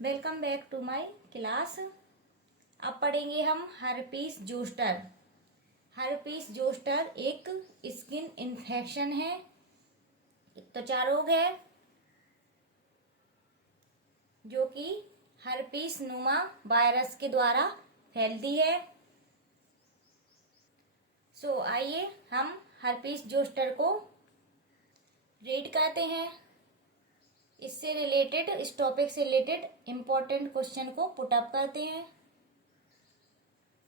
Welcome back to my class. अब पढ़ेंगे हम हर्पीस जोस्टर। हर्पीस जोस्टर एक स्किन इन्फेक्शन है, त्वचा रोग है जो कि हर्पीस नुमा वायरस के द्वारा फैलती है। सो आइए हम हर्पीस जोस्टर को रीड करते हैं। इससे रिलेटेड, इस टॉपिक से रिलेटेड इम्पोर्टेंट क्वेश्चन को पुट अप करते हैं।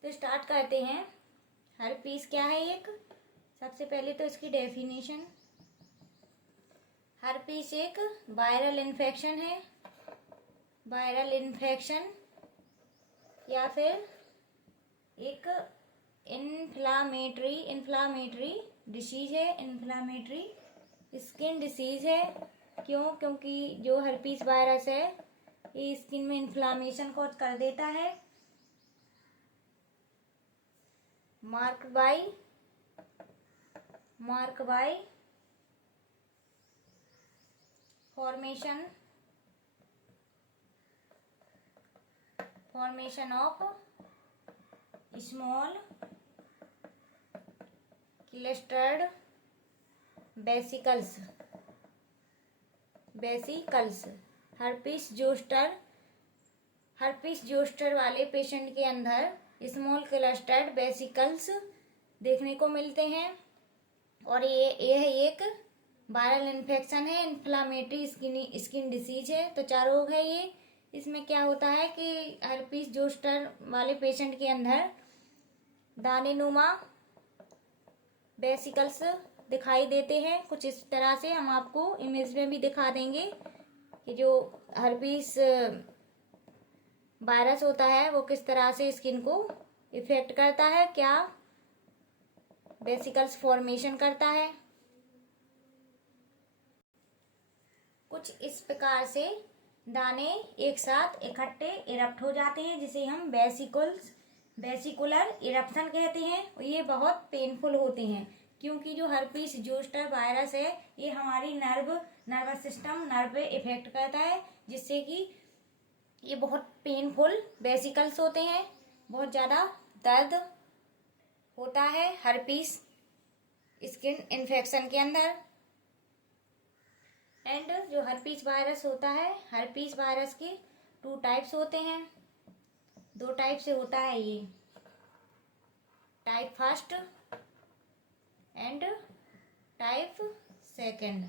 तो स्टार्ट करते हैं। हर्पीस क्या है? एक सबसे पहले तो इसकी डेफिनेशन। हर्पीस एक वायरल इन्फेक्शन है, वायरल इन्फेक्शन या फिर एक इन्फ्लामेटरी डिसीज है, इन्फ्लामेटरी स्किन डिसीज है। क्यों? क्योंकि जो हर्पीस वायरस है ये स्किन में इन्फ्लामेशन कॉज कर देता है। Mark bye formation of small clustered vesicles. Herpes zoster वाले पेशेंट के अंदर स्मॉल क्लस्टर्ड वेसिकल्स देखने को मिलते हैं और ये एक वायरल इन्फेक्शन है, इन्फ्लामेटरी स्किन डिसीज है, त्वचा रोग है ये। इसमें क्या होता है कि हर्पीस जोस्टर वाले पेशेंट के अंदर दानेनुमा वेसिकल्स दिखाई देते हैं। कुछ इस तरह से हम आपको इमेज में भी दिखा देंगे कि जो हर्पीस वायरस होता है वो किस तरह से स्किन को इफेक्ट करता है, क्या वेसिकल्स फॉर्मेशन करता है। कुछ इस प्रकार से दाने एक साथ इकट्ठे इरप्ट हो जाते हैं जिसे हम वेसिकुलर इरप्शन कहते हैं। ये बहुत पेनफुल होते हैं क्योंकि जो हर्पीस जोस्टर वायरस है ये हमारी नर्वस सिस्टम, नर्व पे इफेक्ट करता है, जिससे कि ये बहुत पेनफुल वेसिकल्स होते हैं, बहुत ज़्यादा दर्द होता है हर्पीस स्किन इन्फेक्शन के अंदर। एंड जो हर्पीस वायरस होता है, हर्पीस वायरस के 2 टाइप्स होते हैं, 2 टाइप से होता है ये, type first and type second.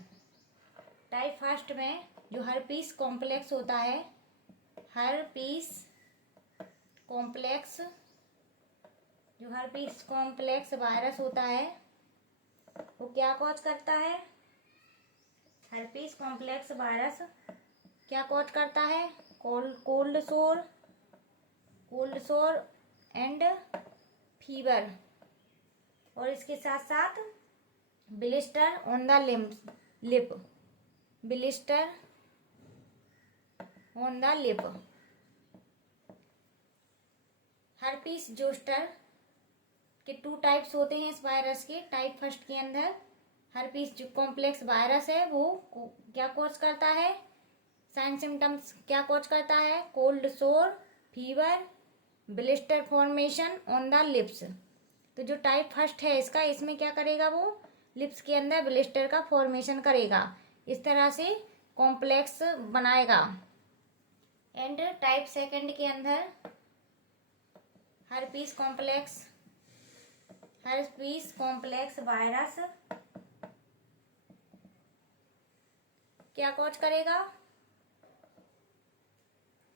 Type first में जो हर्पीस कॉम्प्लेक्स होता है, जो हर्पीस कॉम्प्लेक्स वायरस होता है वो क्या कॉज करता है? हर्पीस कॉम्प्लेक्स वायरस क्या कॉज करता है? कोल्ड सोर एंड फीवर, और इसके साथ साथ blister on the lip, herpes zoster के 2 टाइप्स होते हैं इस वायरस के। टाइप फर्स्ट के अंदर हर्पीस जो कॉम्प्लेक्स वायरस है वो क्या कॉज करता है? साइन सिम्टम्स क्या कॉज करता है? कोल्ड सोर, fever, blister formation on the lips. तो जो टाइप फर्स्ट है इसका, इसमें क्या करेगा? वो लिप्स के अंदर ब्लिस्टर का फॉर्मेशन करेगा, इस तरह से कॉम्प्लेक्स बनाएगा। एंड टाइप सेकंड के अंदर हर्पीस कॉम्प्लेक्स वायरस क्या कॉज करेगा?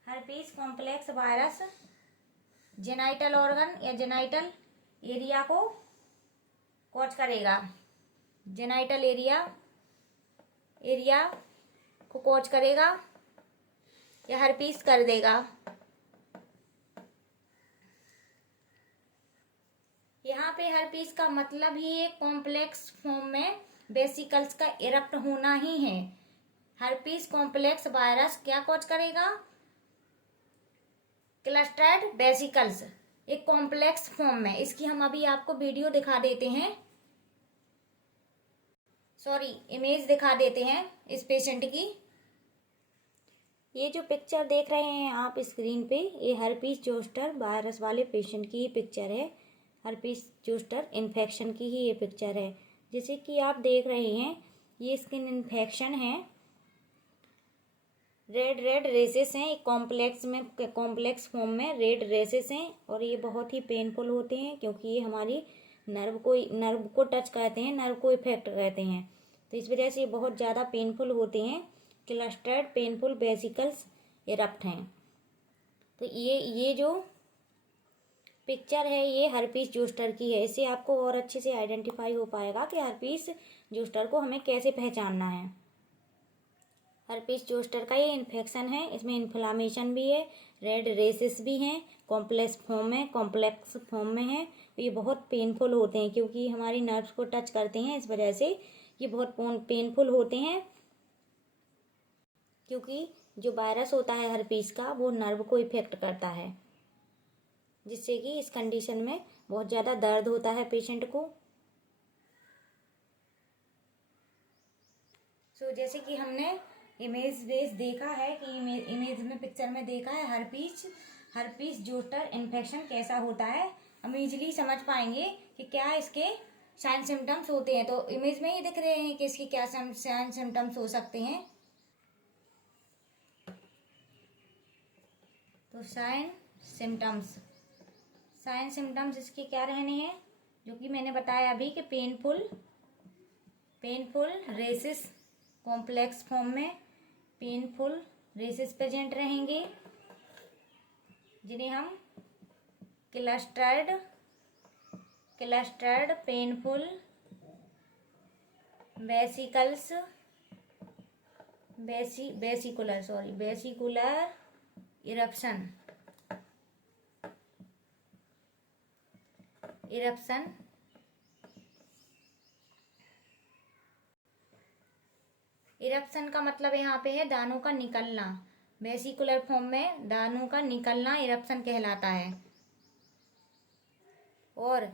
Herpes complex virus genital organ या जेनाइटल एरिया को कॉज करेगा, जेनाइटल एरिया को कॉज करेगा या हर्पीस कर देगा। यहाँ पे हर्पीस का मतलब ही एक कॉम्प्लेक्स फॉर्म में वेसिकल्स का इरप्ट होना ही है। हर्पीस कॉम्प्लेक्स वायरस क्या कॉज करेगा? क्लस्टर्ड वेसिकल्स, एक कॉम्प्लेक्स फॉर्म में। इसकी हम अभी आपको वीडियो दिखा देते हैं, इमेज दिखा देते हैं इस पेशेंट की। ये जो पिक्चर देख रहे हैं आप स्क्रीन पे, ये हर्पीस जोस्टर वायरस वाले पेशेंट की ही पिक्चर है। हर्पीस जोस्टर इन्फेक्शन की ही ये पिक्चर है। जैसे कि आप देख रहे हैं, ये स्किन इन्फेक्शन है। रेड रेड रेसेस हैं, कॉम्प्लेक्स फॉर्म में रेड रेसेस हैं और ये बहुत ही पेनफुल होते हैं क्योंकि ये हमारी नर्व को टच करते हैं, नर्व को इफेक्ट करते हैं। तो इस वजह से ये बहुत ज़्यादा पेनफुल होते हैं। क्लस्टर्ड पेनफुल वेसिकल्स इरप्ट हैं। तो ये जो पिक्चर है ये हर्पीस जोस्टर की है। इससे आपको और अच्छे से आइडेंटिफाई हो पाएगा कि हर्पीस जोस्टर को हमें कैसे पहचानना है। हर्पीस जोस्टर का ये इन्फेक्शन है, इसमें इन्फ्लामेशन भी है, रेड रेसेस भी हैं, कॉम्प्लेक्स फॉर्म में है। ये बहुत पेनफुल होते हैं क्योंकि हमारी नर्व्स को टच करते हैं। इस वजह से ये बहुत पेनफुल होते हैं क्योंकि जो वायरस होता है हर्पीस का वो नर्व को इफेक्ट करता है, जिससे कि इस कंडीशन में बहुत ज़्यादा दर्द होता है पेशेंट को। जैसे कि हमने इमेज बेस देखा है कि इमेज में पिक्चर में देखा है हर्पीस जोस्टर इन्फेक्शन कैसा होता है, हम इजीली समझ पाएंगे कि क्या इसके साइन सिम्टम्स होते हैं। तो इमेज में ही दिख रहे हैं कि इसके क्या साइन सिम्टम्स हो सकते हैं। तो साइन सिम्टम्स इसके क्या रहने हैं, जो कि मैंने बताया अभी कि पेनफुल रेसिस कॉम्प्लेक्स फॉर्म में पेनफुल रेसेस प्रेजेंट रहेंगे, जिन्हें हम क्लस्टर्ड पेनफुल वेसिकुलर इरप्शन का मतलब यहाँ पे है दानों का निकलना। वेसिकुलर फॉर्म में दानों का निकलना इरप्शन कहलाता है। और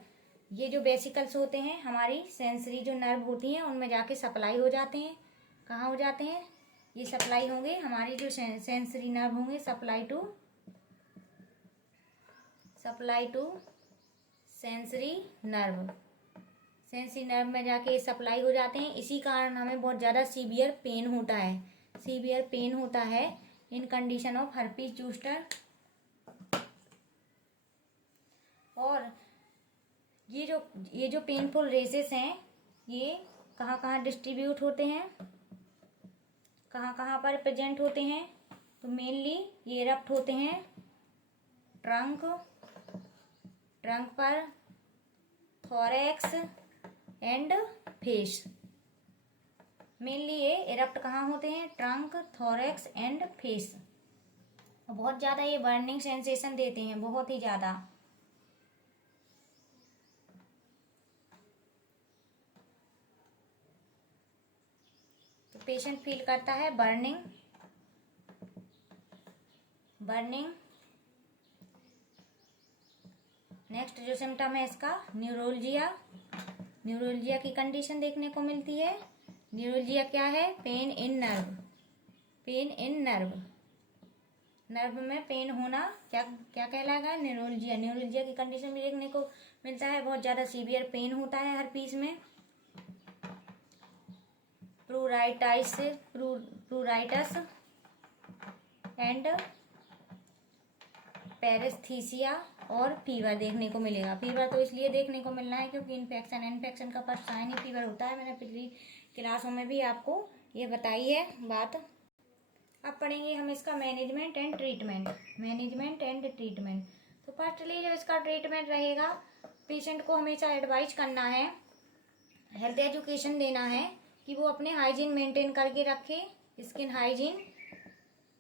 ये जो वेसिकल्स होते हैं हमारी सेंसरी जो नर्व होती हैं उनमें जाके सप्लाई हो जाते हैं। कहाँ हो जाते हैं? ये सप्लाई होंगे हमारी जो सेंसरी नर्व होंगे, सप्लाई टू सेंसरी नर्व में जाके सप्लाई हो जाते हैं। इसी कारण हमें बहुत ज़्यादा सीवियर पेन होता है इन कंडीशन ऑफ हर्पीस जोस्टर। और ये जो पेनफुल रेसेस हैं ये कहाँ डिस्ट्रीब्यूट होते हैं, कहाँ पर प्रेजेंट होते हैं? तो मेनली ये इरप्ट होते हैं ट्रंक पर, थोरैक्स एंड फेस। मेनली ये इरप्ट कहाँ होते हैं? Trunk, thorax and face. बहुत ज़्यादा ये बर्निंग सेंसेशन देते हैं, बहुत ही ज़्यादा। तो पेशेंट फील करता है बर्निंग। नेक्स्ट जो सिम्टम है इसका न्यूरोलजिया की कंडीशन देखने को मिलती है। न्यूरोलजिया क्या है? पेन इन नर्व में पेन होना क्या कहलाएगा? न्यूरोलजिया की कंडीशन भी देखने को मिलता है। बहुत ज़्यादा सीवियर पेन होता है हर पीस में। प्रूराइटस एंड पैरेस्थीसिया और फीवर देखने को मिलेगा। फीवर तो इसलिए देखने को मिलना है क्योंकि इन्फेक्शन का फर्स्ट साइन ही फीवर होता है। मैंने पिछली क्लासों में भी आपको ये बताई है बात। अब पढ़ेंगे हम इसका मैनेजमेंट एंड ट्रीटमेंट। तो फर्स्टली जो इसका ट्रीटमेंट रहेगा, पेशेंट को हमेशा एडवाइज करना है, हेल्थ एजुकेशन देना है कि वो अपने हाइजीन मेंटेन करके रखे, स्किन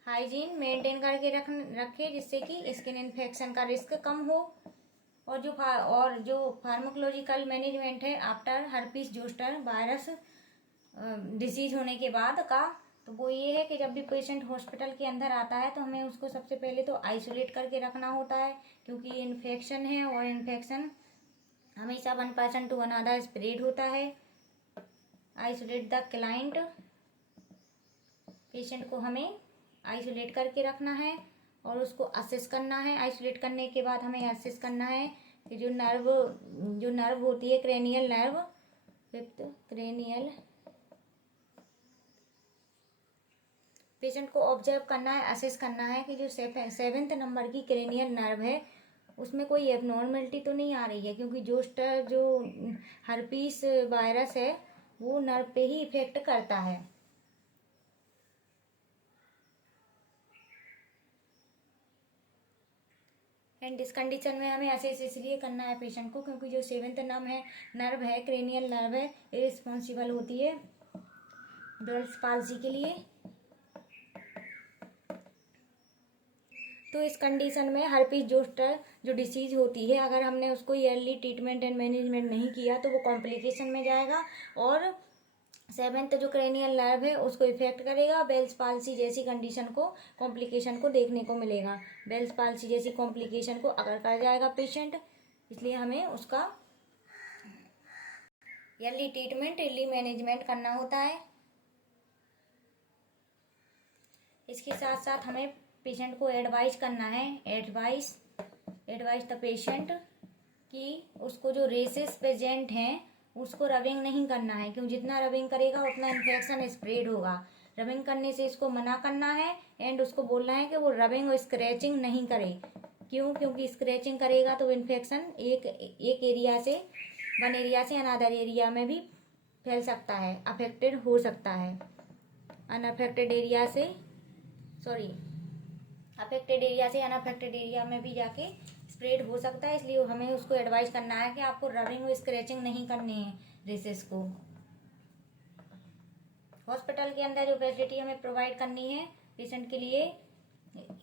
हाइजीन मेंटेन करके रखे, जिससे कि स्किन इन्फेक्शन का रिस्क कम हो। और जो फार्माकोलॉजिकल मैनेजमेंट है after herpes zoster virus disease होने के बाद का, तो वो ये है कि जब भी पेशेंट हॉस्पिटल के अंदर आता है तो हमें उसको सबसे पहले तो आइसोलेट करके रखना होता है, क्योंकि ये इन्फेक्शन है और इन्फेक्शन हमेशा 1 पर्सन टू अनदर स्प्रेड होता है। आइसोलेट द क्लाइंट, पेशेंट को हमें आइसोलेट करके रखना है और उसको असेस करना है। आइसोलेट करने के बाद हमें असेस करना है कि जो नर्व होती है cranial nerve, fifth cranial, patient को ऑब्जर्व करना है, असेस करना है कि जो 7वें नंबर की क्रेनियल नर्व है उसमें कोई एबनॉर्मलिटी तो नहीं आ रही है, क्योंकि जो हर्पीस वायरस है वो नर्व पे ही इफेक्ट करता है। एंड इस कंडीशन में हमें असेस इसलिए करना है पेशेंट को क्योंकि जो 7वें नर्व है क्रेनियल नर्व है, रिस्पॉन्सिबल होती है बेल्स पाल्सी के लिए। तो इस कंडीशन में हर्पीस जोस्टर जो डिसीज होती है, अगर हमने उसको ईयरली ट्रीटमेंट एंड मैनेजमेंट नहीं किया तो वो कॉम्प्लिकेशन में जाएगा और 7th जो क्रेनियल नर्व है उसको इफेक्ट करेगा। बेल्स पाल्सी जैसी कंडीशन को, कॉम्प्लिकेशन को देखने को मिलेगा। बेल्स पाल्सी जैसी कॉम्प्लिकेशन को अगर कर जाएगा पेशेंट, इसलिए हमें उसका ईयरली ट्रीटमेंट, ईयरली मैनेजमेंट करना होता है। इसके साथ साथ हमें पेशेंट को एडवाइस करना है, एडवाइस द पेशेंट कि उसको जो रेसेस प्रेजेंट हैं उसको रबिंग नहीं करना है, क्यों जितना रबिंग करेगा उतना इन्फेक्शन स्प्रेड होगा। रबिंग करने से इसको मना करना है एंड उसको बोलना है कि वो रबिंग और स्क्रैचिंग नहीं करे। क्यों? क्योंकि स्क्रैचिंग करेगा तो इन्फेक्शन एक एरिया से, वन एरिया से अनदर एरिया में भी फैल सकता है, अफेक्टेड हो सकता है। अनअफेक्टेड एरिया से अफेक्टेड एरिया से अनअफेक्टेड एरिया में भी जाके स्प्रेड हो सकता है। इसलिए हमें उसको एडवाइस करना है कि आपको रबिंग और स्क्रैचिंग नहीं करनी है रेसेस को। हॉस्पिटल के अंदर जो फैसिलिटी हमें प्रोवाइड करनी है पेशेंट के लिए,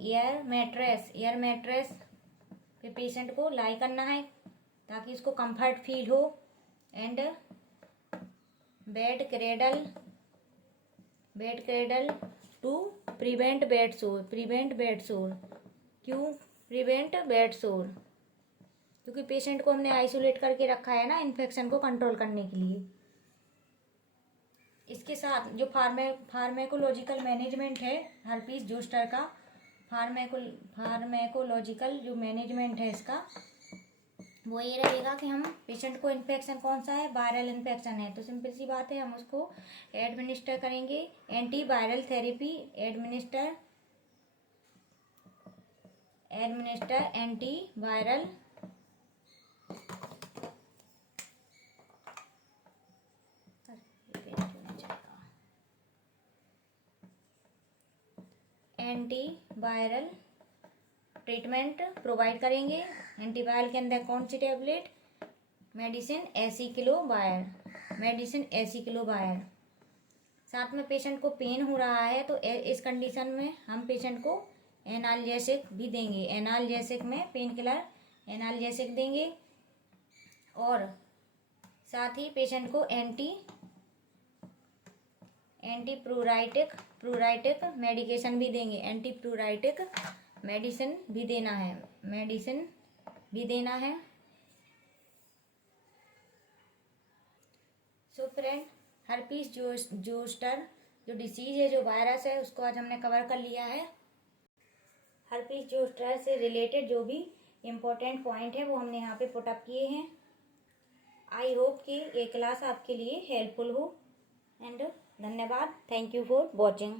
एयर मैट्रेस पे पेशेंट को लाई करना है ताकि उसको कंफर्ट फील हो। And bed cradle to prevent bed sore. क्यों प्रिवेंट बेड सोर? क्योंकि पेशेंट को हमने आइसोलेट करके रखा है ना इन्फेक्शन को कंट्रोल करने के लिए। इसके साथ जो फार्मेकोलॉजिकल मैनेजमेंट है हर्पीस जोस्टर का, फार्मेकोलॉजिकल जो मैनेजमेंट है इसका, वो ये रहेगा कि हम पेशेंट को इन्फेक्शन कौन सा है, वायरल इन्फेक्शन है, तो सिंपल सी बात है हम उसको एडमिनिस्टर करेंगे antiviral therapy, administer antiviral treatment provide करेंगे। एंटीवायरल के अंदर कौन सी टेबलेट, मेडिसिन एसिक्लोवायर। साथ में पेशेंट को पेन हो रहा है तो इस कंडीशन में हम पेशेंट को एनाल्जेसिक भी देंगे। एनाल्जेसिक में पेन किलर एनाल्जेसिक देंगे और साथ ही पेशेंट को एंटी प्रूराइटिक मेडिकेशन भी देंगे। एंटी प्रूराइटिक मेडिसिन भी देना है। सो फ्रेंड, हर्पीस जोस्टर जो डिसीज है, जो वायरस है, उसको आज हमने कवर कर लिया है। हर्पीस जोस्टर से रिलेटेड जो भी इम्पोर्टेंट पॉइंट है वो हमने यहाँ पे पुट अप किए हैं। आई होप कि ये क्लास आपके लिए हेल्पफुल हो एंड धन्यवाद। Thank you for watching.